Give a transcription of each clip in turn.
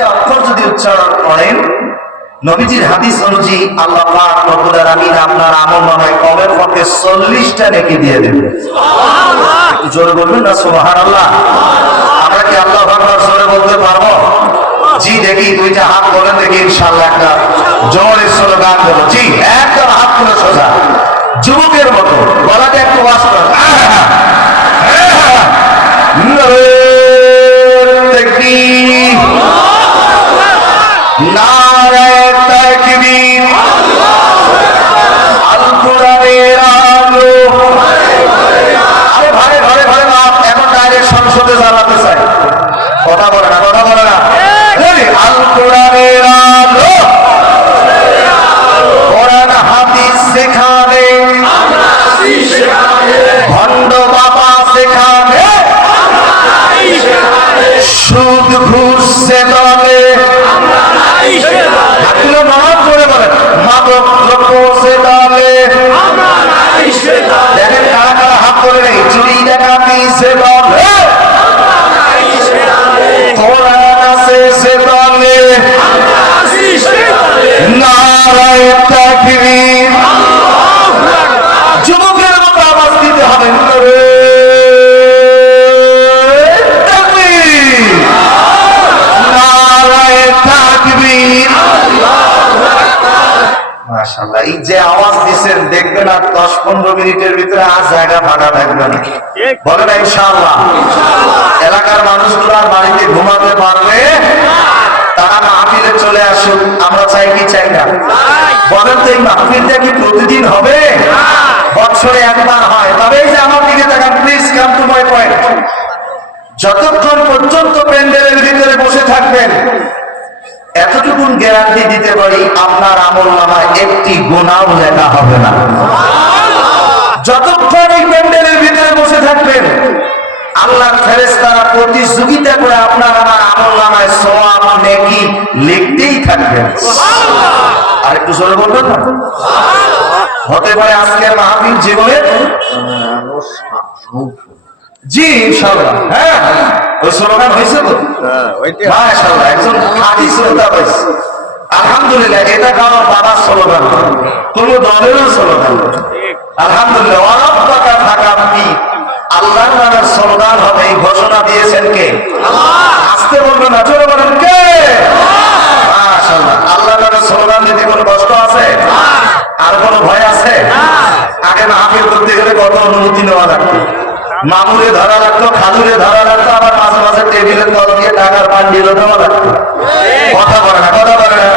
চারটে অক্ষর যদি উচ্চারণ করেন, নবীজির হাদিস অনুযায়ী আল্লাহ পাক রব্বুল আলামিন আপনার আমলনামায় কমের পক্ষে 40টা নেকি দিয়ে দেবেন। সুবহানাল্লাহ, একটু জোরে বলবেন না সুবহানাল্লাহ। আমরা কি আল্লাহু আকবার জোরে বলতে পারবো? জি, দেখি দুইটা হাত বলেন দেখি, ইনশাআল্লাহ একটা জোরে স্লোগান দেবো। জি, একদম হাত তুলে সোজা যুবকের মতো গলাটা একটু ওয়াজ করেন। নারায়ে তাকবীর, আল কোরআনের আলো। আরে ভাই ঘরে ঘরে না, এখন ডাইরেক্ট সংসদে জ্বালাতে চাই। কথা বলে না, কথা বলে না। আল কোরআনের আলো, কোরআন হাদিস শেখাবে, ভণ্ড বাবা শেখাবে, সুদ ঘুষ সেবনে মাদক দ্রব্য সেবনে, দেখেন কারা কারা হাত করে নেই, চুরি ডাকাতি সেবনে, কোরআন আছে সেবনে, নারায়ে তাকবীর। যুবকের মতো আওয়াজ দিতে হবে, মাশাআল্লাহ। এই যে আওয়াজ দিচ্ছেন দেখবেন আর 10-15 মিনিটের ভিতরে আর জায়গা ফাঁকা থাকবে না, বলেন ইনশাআল্লাহ। এলাকার মানুষগুলো আর বাড়িতে ঘুমাতে পারবে, তারা মাহফিলে চলে আসুক। আমরা চাই কি চাই না? বলেন তো, এই মাহফিলটা কি প্রতিদিন হবে? বছরে একবার হয়। তবে এই যে আমার দিকে তাকান please, come to my point. যতক্ষণ পর্যন্ত প্যান্ডেলের ভিতরে বসে থাকবেন, এতটুকু গ্যারান্টি দিতে পারি আপনার আমলনামায় একটি গুনাহ লেখা হবে না। যতক্ষণ এই প্যান্ডেলের ভিতরে বসে থাকবেন, আল্লাহর ফেরেশতারা প্রতিযোগিতা করে আপনার আমার আমলনামায় সওয়াব নেকি লিখতেই থাকবেন। আর একটু জোরে বলবেন না? হতে পারে আজকের মাহফিল জীবনে, জি ইনশাআল্লাহ। হ্যাঁ, ওই স্লোগান হয়েছে তো মাশাআল্লাহ, একজন খাঁটি শ্রোতা পাইছে আলহামদুলিল্লাহ। এটা কারো বাবার স্লোগান, কোন দলেরও স্লোগান। আলহামদুলিল্লাহ। ওয়ারাব্বাকা ফাকাব্বি, আল্লাহর নামের স্লোগান হবে, এই ঘোষণা দিয়েছেন কে? আল্লাহ। আসতে বলবেন না, জোরে বলেন কে? মাশাআল্লাহ। আল্লাহর নামের স্লোগান দিতে কোনো কষ্ট আছে? আর কোনো ভয় আছে? আগে মাহফিল করতে গেলে কত অনুমতি নেওয়া লাগতো, মামুরে ধরা লাগতো, খালুরে ধরা লাগতো, আবার মাঝে মাঝে টেবিলের তল দিয়ে টাকার বান্ডিলও দেওয়া লাগতো। কথা বলে না, কথা বলে না।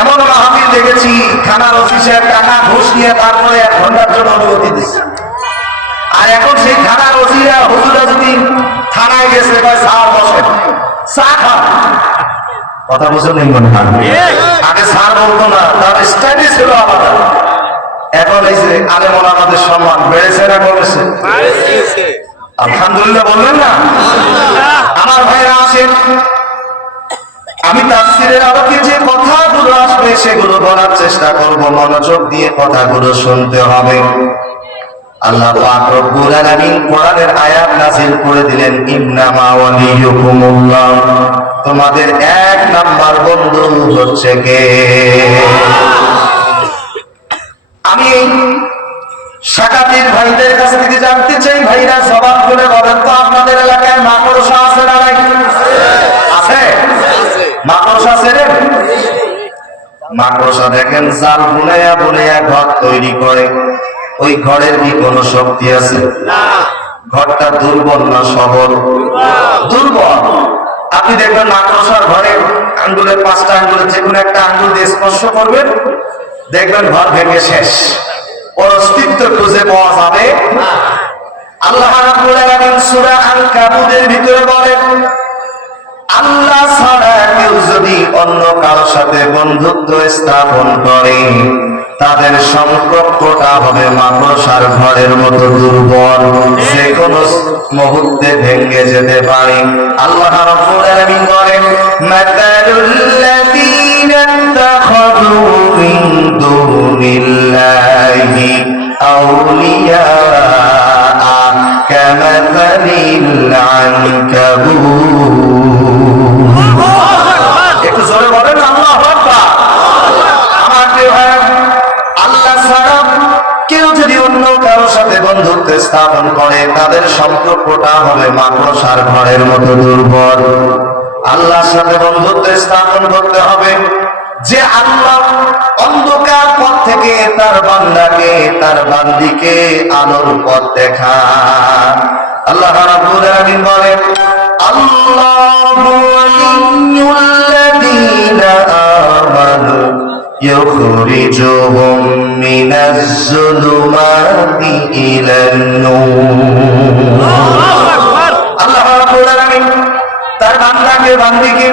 এমন মাহফিল দেখেছি থানার অফিসের টাকা ঘুষ নিয়ে তারপরে 1 ঘন্টার জন্য অনুমতি দিচ্ছে। আর এখন সেই থানার ওসিরা হুজুরা যদি থানায় গেছে, চা বসে চা খান, কথা বুঝে নেই মনে হয়। আগে স্যার বলতো না, তার স্টাইল ছিল আলাদা। এখন এই যে আলেম ওলামাদের সম্মান বেড়েছে না কমেছে? আলহামদুলিল্লাহ বললেন না? আমার ভাইরা আসেন, আমি তাফসীরের আলোকে যে কথাগুলো আসবে সেগুলো বলার চেষ্টা করব, মনোযোগ দিয়ে কথাগুলো শুনতে হবে। আল্লাহ পাক রব্বুল আলামিন কোরআনের আয়াত নাযিল করে দিলেন, ইন্নামা ওয়ালিয়ুকুমুল্লাহ, তোমাদের 1 নাম্বার বন্ধু হচ্ছে কে? আমি শাকাতির ভাইদের কাছ থেকে জানতে চাই, ভাইরা জবাব করে বলেন তো, আপনাদের এলাকায় মাকড়সা আছে না নাই? আছে? মাকড়সা আছে রে? মাকড়সা দেখেন জাল বুনাইয়া বুনাইয়া ঘর তৈরি করে, ওই ঘরের কি কোনো শক্তি আছে? ঘরটা দুর্বল না সবল? দুর্বল। আপনি দেখবেন মাকড়সার ঘরে আঙ্গুলের 5টা আঙ্গুলের যে কোনো একটা আঙ্গুল দিয়ে স্পর্শ করবেন, দেখবেন ঘর ভেঙে শেষ, ওর অস্তিত্ব খুঁজে পাওয়া যাবে। আল্লাহ রাব্বুল আলামিন সূরা আল-কাবুতের ভিতরে বলেন, আল্লাহ ছাড়া কেউ যদি অন্য কারোর সাথে বন্ধুত্ব স্থাপন করে, তাদের সম্পর্কটা হবে মাকড়সার ঘরের মতো দুর্বল, যে কোনো মুহূর্তে ভেঙে যেতে পারে। আল্লাহ রাব্বুল আলামিন বলেন, মাতালুল্লাযীনা ইত্তাখাযু মিন দুনিল্লাহি আউলিয়া কামাসালিল আনকাবুত তাদের সম্পর্কটা হবে মাকড়সার ঘরের মতো দুর্বল। আল্লাহর সাথে বন্ধুত্ব স্থাপন করতে হবে, যে আল্লাহ অন্ধকার পথ থেকে তার বান্দাকে, তার বান্দিকে আলোর পথ দেখান। আল্লাহ রাব্বুল আলামিন বলেন, আল্লাহু ওয়ালিয়্যুল্লাযীনা আমানু ইউখরিজুহুম মিনাজ-যুলুমাতি ইলান-নূর। আল্লাহ রাব্বুল আলামিন তার বান্দাকে, বান্দিকে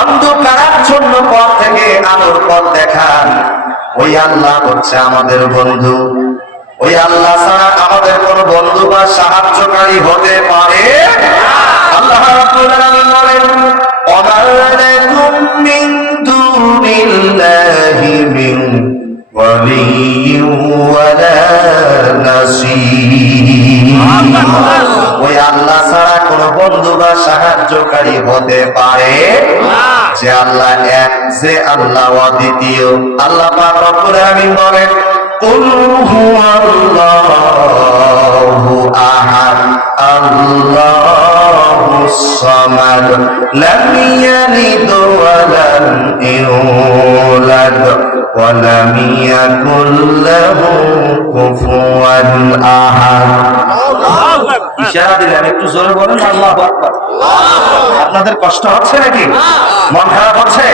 অন্ধকারাচ্ছন্ন পথ থেকে আলোর পথ দেখান। ওই আল্লাহ হচ্ছে আমাদের বন্ধু। ওই আল্লাহ ছাড়া আমাদের কোন বন্ধু বা সাহায্যকারী হতে পারে আল্লাহ রাব্বুল আলামিন বলেন, ওয়া লাকুম মিন দুনিল্লাহি মিন ওয়ালিয়্যিন ওয়ালা নাসীর। ওই আল্লাহ ছাড়া কোন বন্ধু বা সাহায্যকারী হতে পারে যে আল্লাহ এক, যে আল্লাহ অদ্বিতীয়। আল্লাহ পাক রব্বুল আলামিন বলেন, কুল হুয়াল্লাহু আহাদ আল্লাহুস সামাদ লাম ইয়ালিদ ওয়া লাম ইউলাদ ওয়া লাম ইয়াকুল লাহু কুফুয়ান আহাদ। ইশারা দিলেন, একটু জোরে বলেন আল্লাহু আকবার। আপনাদের কষ্ট হচ্ছে নাকি? মন খারাপ হচ্ছে?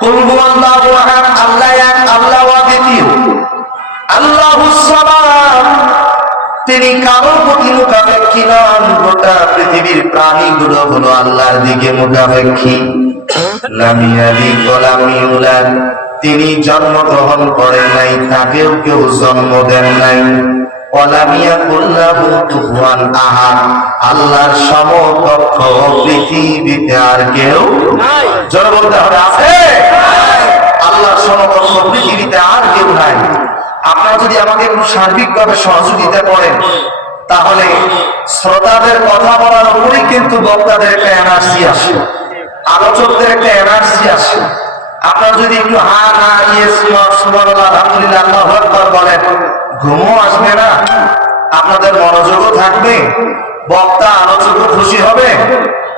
কুল হুয়াল্লাহু আহাদ, আল্লাহ এক, আল্লাহ অদ্বিতীয়, আল্লাহুস সামাদ, তিনি কারো প্রতি মুখাপেক্ষী নন। গোটা পৃথিবীর প্রাণীগুলো হলো আল্লাহর দিকে মুখাপেক্ষী। লাম ইয়ালিদ ওয়া লাম ইউলাদ, তিনি জন্মগ্রহণ করেন নাই, তাকেও কেউ জন্ম দেন নাই। ওয়া লাম ইয়াকুল লাহু কুফুয়ান আহাদ, আল্লাহর সমকক্ষ পৃথিবীতে আর কেউ নাই। জোরে বলতে হবে, আছে? আল্লাহর সমকক্ষ পৃথিবীতে আর কেউ নাই। আপনারা যদি আমাকে একটু সার্বিকভাবে সহযোগিতা করেন, তাহলে শ্রোতাদের কথা বলার উপরেই কিন্তু বক্তাদের একটা এনার্জি আসে, আলোচকদের একটা এনার্জি আসে। আপনারা যদি একটু হা না ইয়েস সুবহানাল্লাহ আলহামদুলিল্লাহ আল্লাহু আকবার বলেন, ঘুমও আসবে না, আপনাদের মনোযোগও থাকবে, বক্তা আলোচকও খুশি হবে,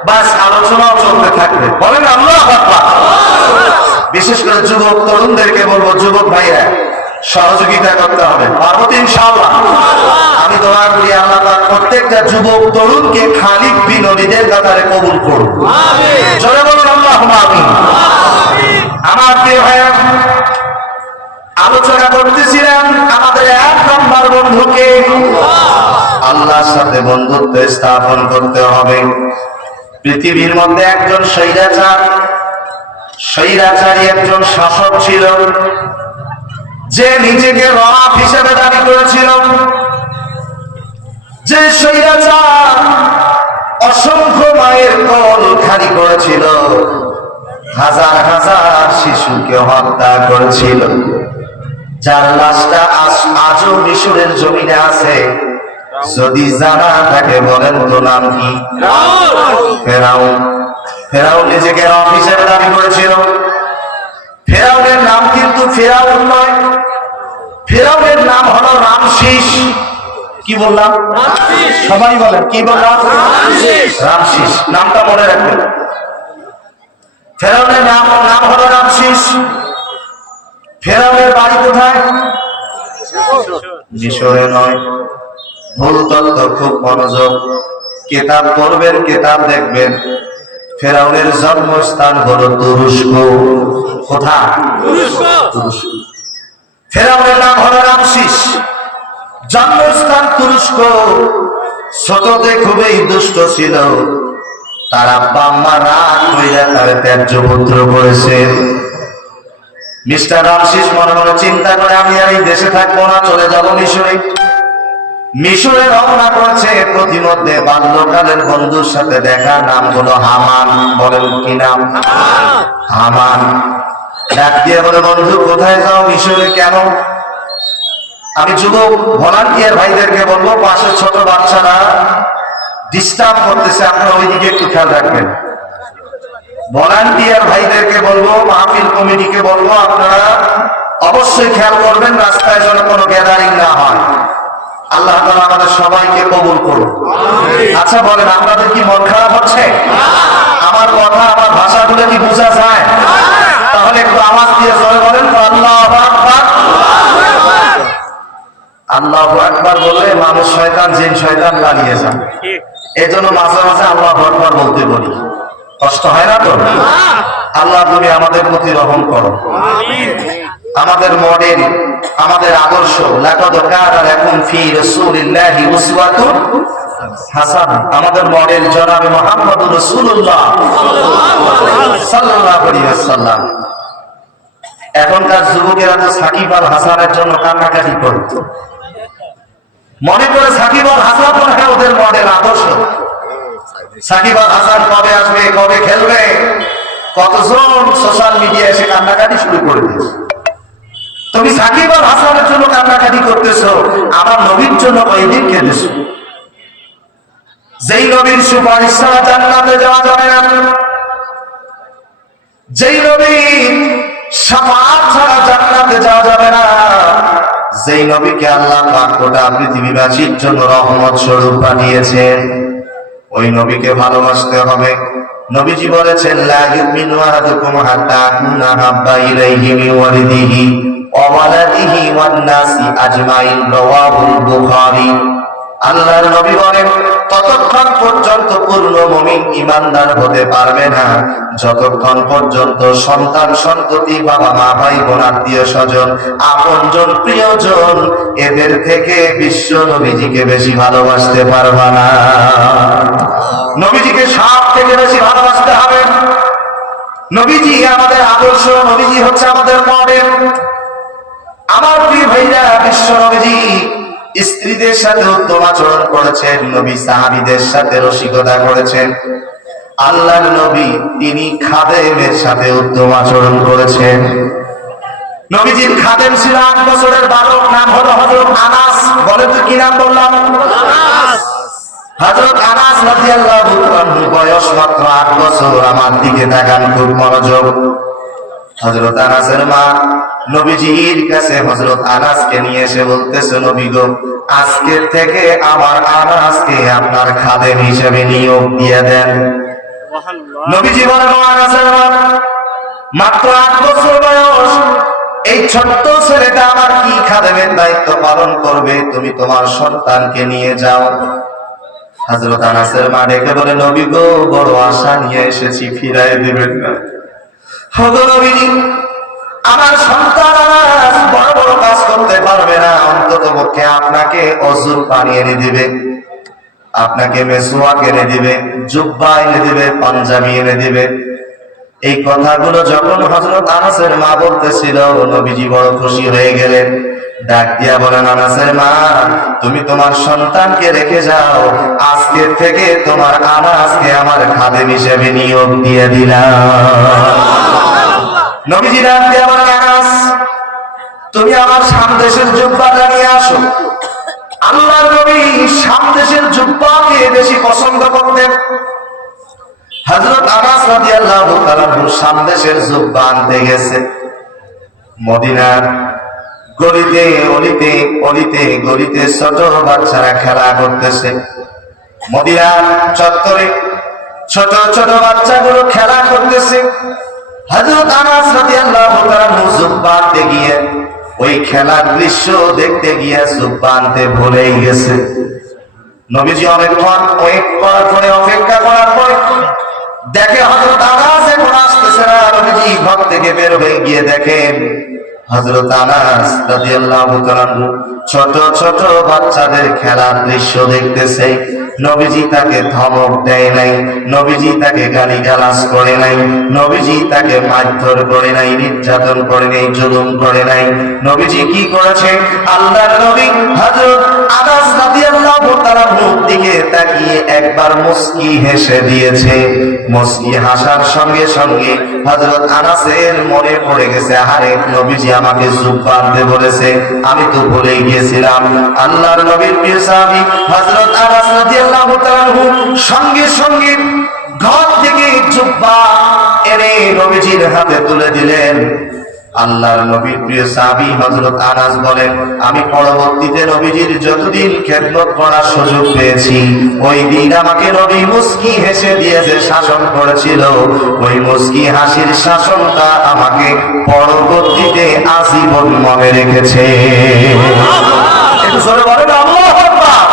বাস আলোচনাও চলতে থাকবে। বলেন আল্লাহু আকবার। বিশেষ করে যুবক তরুণদেরকে বলবো, যুবক ভাইরা সহযোগিতা করতে হবে, পারবো তো ইনশাআল্লাহ। আমি দোয়া করি আল্লাহ পাক প্রত্যেকটা যুবক তরুণকে খালিক বিনবীদের কাতারে কবুল করুন, আমিন। জোরে বলুন আল্লাহুম্মা আমিন। আমার প্রিয় ভাইরা, আলোচনা করতেছিলাম আমাদের এক নম্বর বন্ধুকে। আল্লাহর সাথে বন্ধুত্ব স্থাপন করতে হবে। পৃথিবীর মধ্যে একজন স্বৈরাচারী একজন শাসক ছিল, যে নিজেকে রব হিসেবে দাবি করেছিল। যে স্বৈরাচার অসংখ্য মায়ের কোল খালি করেছিল, হাজার হাজার শিশুকে হত্যা করেছিল, যার লাশটা আজও মিশরের জমিনে আছে। যদি জানা থাকে বলেন তো নাম কি? ফেরাউন। ফেরাউন নিজেকে রব হিসেবে দাবি করেছিল। ফেরাউনের নাম কিন্তু ফেরাউন নয়, ফেরাউনের নাম হলো রামসিস। কি বললাম? সবাই বলেন, কি বললাম? রামসিস। নামটা মনে রাখবেন। ফেরাউনের নাম হলো রামসিস। ফেরাউনের বাড়ি কোথায়? মিশরে নয়। ভুল তথ্য, খুব মনোযোগ। কিতাব পড়বেন, কিতাব দেখবেন। ফেরাউনের জন্মস্থান হলো তুরস্ক। কোথায়? তুরস্ক। ফেরাউনের নাম হলো রামসিস, জন্মস্থান তুরস্ক। ছোটতে খুবই দুষ্ট ছিল, তার আব্বা আম্মা রাগ কইরা তারে ত্যায্য পুত্র করেছে। মিস্টার রামসিস মনে মনে চিন্তা করে, আমি আর এই দেশে থাকবো না, চলে যাব মিশরে। মিশরে রওনা করেছে। প্রতিমধ্যে বাল্যকালের বন্ধুর সাথে দেখা, নাম হলো হামান। বলেন কি নাম? হামান। ডাক দিয়ে বলে, বন্ধু কোথায় যাও? মিশরে। কেন? আমি যুবক ভলান্টিয়ার ভাইদেরকে বলবো, পাশে ছোট বাচ্চারা ডিস্টার্ব করতেছে, আপনারা ওইদিকে একটু খেয়াল রাখবেন। ভলান্টিয়ার ভাইদেরকে বলবো, মাহফিল কমিটিকে বলবো, আপনারা অবশ্যই খেয়াল করবেন রাস্তায় যেন কোনো গ্যাদারিং না হয়। আল্লাহ তাআলা আমাদের সবাইকে কবুল করুন। আচ্ছা বলেন, আপনাদের কি মন খারাপ হচ্ছে? আমার কথা, আমার ভাষাগুলো কি বোঝা যায়? তাহলে একটু আওয়াজ দিয়ে জোরে বলেন তো, আল্লাহু আকবার। আল্লাহু আকবার বললে মানুষ শয়তান, জিন শয়তান পালিয়ে যায়। এজন্য মাঝে মাঝে আল্লাহু আকবার বলতে বলি, কষ্ট হয় না তো? আল্লাহ তুমি আমাদের প্রতি রহম করো। আমাদের মডেল, আমাদের আদর্শ, লাকাদ কানা লাকুম ফি রাসূলিল্লাহি উসওয়াতুন হাসানাহ, আমাদের মডেল জনাবে মুহাম্মদুর রাসূলুল্লাহ সাল্লাল্লাহু আলাইহি ওয়াসাল্লাম। এখনকার যুবকেরা তো সাকিব আল হাসানের জন্য কান্নাকাটি করত, মনে করে সাকিব আল হাসান মনে হয় ওদের মডেল, আদর্শ। সাকিব আল হাসান কবে আসবে, কবে খেলবে, কতজন সোশ্যাল মিডিয়া এসে কান্নাকাটি শুরু করে দিয়েছে। তুমি সাকিব আল হাসানের জন্য কান্নাকাটি করতেছো, আমার নবীর জন্য কয়দিন কেঁদেছো? যেই নবীর সুপারিশ ছাড়া জান্নাতে যাওয়া যাবে না, যেই নবীর শাফাআত ছাড়া জান্নাতে যাওয়া যাবে না, যেই নবীকে আল্লাহ পাক গোটা পৃথিবীবাসীর জন্য রহমত স্বরূপ পাঠিয়েছেন, ওই নবীকে ভালোবাসতে হবে। নবীজি বলেছেন, লা ইউমিনু আহাদুকুম হাত্তা আকুনা হাব্বা ইলাইহি মিন ওয়ালিদিহি ওয়া ওয়ালাদিহি ওয়ান নাসি আজমাইন, রাওয়াহুল বুখারী। আল্লাহর নবী বলেন, ততক্ষণ পর্যন্ত পূর্ণ মুমিন ঈমানদার হতে পারবে না যতক্ষণ পর্যন্ত সন্তান সন্ততি, বাবা মা, ভাই বোন, আত্মীয় স্বজন, আপনজন, প্রিয়জন, এদের থেকে বিশ্ব নবীজিকে বেশি ভালোবাসতে পারবে না। নবীজিকে সব থেকে বেশি ভালোবাসতে হবে। নবীজি আমাদের আদর্শ, নবীজি হচ্ছে আমাদের মডেল। আমার প্রিয় ভাইরা, বিশ্ব নবীজি স্ত্রীদের সাথে উত্তম আচরণ করেছেন, নবী সাহাবীদের সাথে রসিকতা করেছেন। আল্লাহর নবী তিনি খাদেমের সাথে উত্তম আচরণ করেছেন। নবীজির খাদেম ছিল 8 বছরের বালক, নাম হলো হযরত আনাস। বলে তো কি নাম বললাম? হযরত আনাস রাদিয়াল্লাহু আনহু, বয়স মাত্র 8 বছর। আমার দিকে তাকান খুব মনোযোগ। হযরত আনাসের মা নবীজির কাছে হযরত আনাসকে নিয়ে এসে বলতেছে, নবী গো, আজকে থেকে আমার আনাসকে আপনার খাদেম হিসেবে নিয়োগ দিয়ে দেন। নবীজি বলেন, আনাসের মা, মাত্র 8 বছর বয়স, এই ছোট্ট ছেলেটা আমার কি খাদেমের দায়িত্ব পালন করবে? তুমি তোমার সন্তানকে নিয়ে যাও। হযরত আনাসের মা ডেকে বলে, নবী গো, বড় আশা নিয়ে এসেছি, ফিরাই দিবেন না? ওগো নবীজি, আমার সন্তান আনাস বড় বড় কাজ করতে পারবে না, অন্তত পক্ষে আপনাকে অজুর পানি এনে দিবে, আপনাকে মেসওয়াক এনে দিবে, জুব্বা এনে দিবে, পাঞ্জাবি এনে দিবে। এই কথাগুলো যখন হযরত আনাসের মা বলতেছিল, নবীজি বড় খুশি হয়ে গেলেন। ডাক দিয়া বলেন, আনাসের মা, তুমি তোমার সন্তানকে রেখে যাও, আজকে থেকে তোমার আনাসকে আমার খাদেম হিসেবে নিয়োগ দিয়ে দিলাম। নবীজি ডাক দিয়া বলেন, আনাস, তুমি আমার সামদেশের জুব্বাটা নিয়ে আসো। আল্লাহর নবী সামদেশের জুব্বাকে বেশি পছন্দ করতেন। হযরত আনাস রাদিয়াল্লাহু তাআলা সামদেশের জুব্বা আনতে গেছে। মদিনার গলিতে অলিতে, অলিতে গলিতে ছোট বাচ্চারা খেলা করতেছে। মদিনার চত্বরে ছোট ছোট বাচ্চাগুলো খেলা করতেছে। হযরত আনাস রাদিয়াল্লাহু তাআলা জুব্বা আনতে গিয়ে, ওই খেলার দৃশ্য দেখতে গিয়ে জুব্বা আনতে ভুলে গেছে। নবীজি অনেকক্ষণ ওয়েট করার পরে, অপেক্ষা করার পরে দেখে হযরত আনাস এখন আসতেছে না। নবীজি ঘর থেকে বের হয়ে গিয়ে দেখেন হযরত আনাস রাদিয়াল্লাহু তাআলা ছোট ছোট বাচ্চাদের খেলার দৃশ্য দেখতেছে। নবীজি তাকে ধমক দেয় নাই, নবীজি তাকে গালিগালাজ করে নাই, নবীজি তাকে মারধর করে নাই, নির্যাতন করে নাই, জুলুম করে নাই। নবীজি কি করেছে? আল্লাহর নবী হযরত আনাস রাদিয়াল্লাহু তাআলার মুখ দিকে তাকিয়ে একবার মুস্কি হেসে দিয়েছে। মুস্কি হাসার সঙ্গে সঙ্গে হযরত আনাসের মনে পড়ে গেছে, আরে নবীজি আমাকে জুব্বা আনতে বলেছে, আমি তো ভুলে গিয়েছিলাম। আল্লাহর নবীর প্রিয় সাহাবী হযরত আনাস রাদিয়াল্লাহু তাআলা সঙ্গে সঙ্গে ঘর থেকে জুব্বা এনে নবীজির হাতে তুলে দিলেন। আল্লাহর নবীর প্রিয় সাহাবী হযরত আনাস বলেন, আমি পরবর্তীতে নবীজির যতদিন খেদমত করার সুযোগ পেয়েছি, ওই দিন আমাকে নবী মুস্কি হেসে দিয়ে যে শাসন করেছিল, ওই মুস্কি হাসির শাসনটা আমাকে পরবর্তীতে আজীবন মনে রেখেছে। একটু জোরে বলেন আল্লাহু আকবার।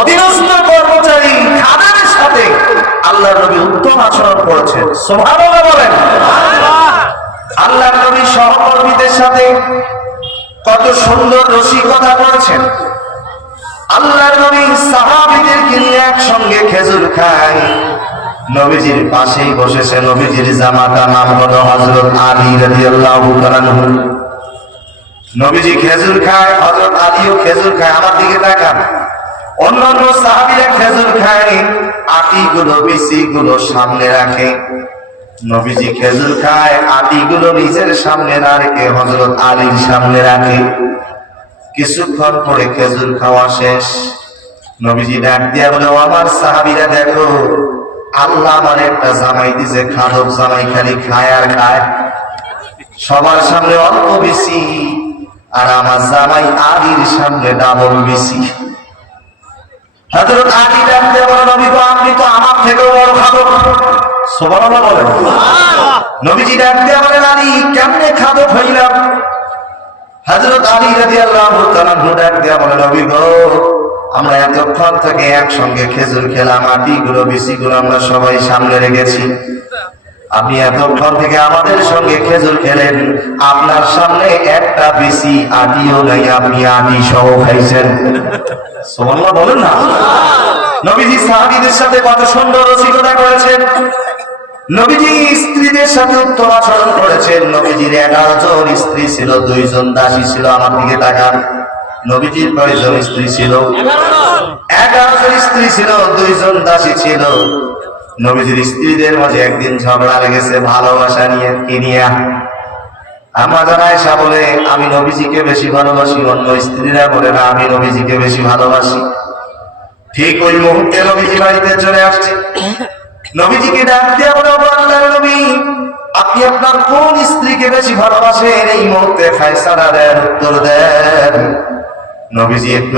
অধীনস্থ কর্মচারী খাদেমের সাথে আল্লাহর নবী উত্তম আচরণ করেছেন। সুবহানাল্লাহ বলেন। আল্লাহর নবী সহকর্মীদের সাথে কত সুন্দর রসিকতা করেছেন। আল্লাহর নবী সাহাবীদেরকে নিয়ে একসঙ্গে খেজুর খায়। নবীজির পাশেই বসেছে নবীজির জামাতা, নাম হলো হযরত আলী রাদিয়াল্লাহু তাআলা। নবীজি খেজুর খায়, হযরত আলীও খেজুর খায়। আমার দিকে তাকান। অন্যান্য সাহাবীরা খেজুর খায়, আটিগুলো বিচিগুলো সামনে রাখে। নবীজি খেজুর খায়, আটিগুলো নিজের সামনে না রেখে হযরত আলীর সামনে রাখে। কিছুক্ষণ পরে খেজুর খাওয়া শেষ। নবীজি ডাক দিয়া বলে, ও আমার সাহাবীরা দেখো, আল্লাহ আমার একটা জামাই দিছে, খাদক জামাই, খালি খায় আর খায়। সবার সামনে অল্প বেশি, আর আমার জামাই আলীর সামনে ডাবল বেশি। হযরত আলী ডাক দিয়া বলে, নবী গো, আপনি তো আমার থেকেও বড় খাদক। সুবহানাল্লাহ বলেন। নবীজি ডাক দিয়া বলেন, আলী কেমনে খাদক হইলাম? হযরত আলী রাদিয়াল্লাহু তাআলা ডাক দিয়া বলেন, নবী গো, আমরা এতক্ষণ থেকে একসঙ্গে খেজুর খেলাম, আটিগুলো বিচিগুলো আমরা সবাই সামনে রেখেছি। আপনি এতক্ষণ থেকে আমাদের সঙ্গে খেজুর খেলেন, আপনার সামনে একটা বিচি আটিও নাই, আপনি আটি সহ খাইছেন। সুবহানাল্লাহ বলেন না। নবীজি সাহাবীদের সাথে কত সুন্দর রসিকতা করেছেন। নবীজি স্ত্রীদের সাথে উত্তম আচরণ করেছেন। নবীজির 11 জন স্ত্রী ছিল, 2 জন দাসী ছিল। আমার দিকে তাকান। নবীজির কয়জন স্ত্রী ছিল? 11 জন স্ত্রী ছিল, 2 জন দাসী ছিল। নবীজির স্ত্রীদের মাঝে একদিন ঝগড়া লেগেছে ভালোবাসা নিয়ে। কি নিয়ে? আমার জানা আয়েশা বলে, আমি নবীজিকে বেশি ভালোবাসি। অন্য স্ত্রীরা বলে না, আমি নবীজিকে বেশি ভালোবাসি। ঠিক ওই মুহূর্তে নবীজি বাড়িতে চলে আসছে। নবীজিকে ডাক দিয়া বলে, আল্লাহর নবী, আপনি আপনার কোন স্ত্রীকে বেশি ভালোবাসেন? এই মুহূর্তে ফয়সালা দেন, উত্তর দেন। নবীজি একটু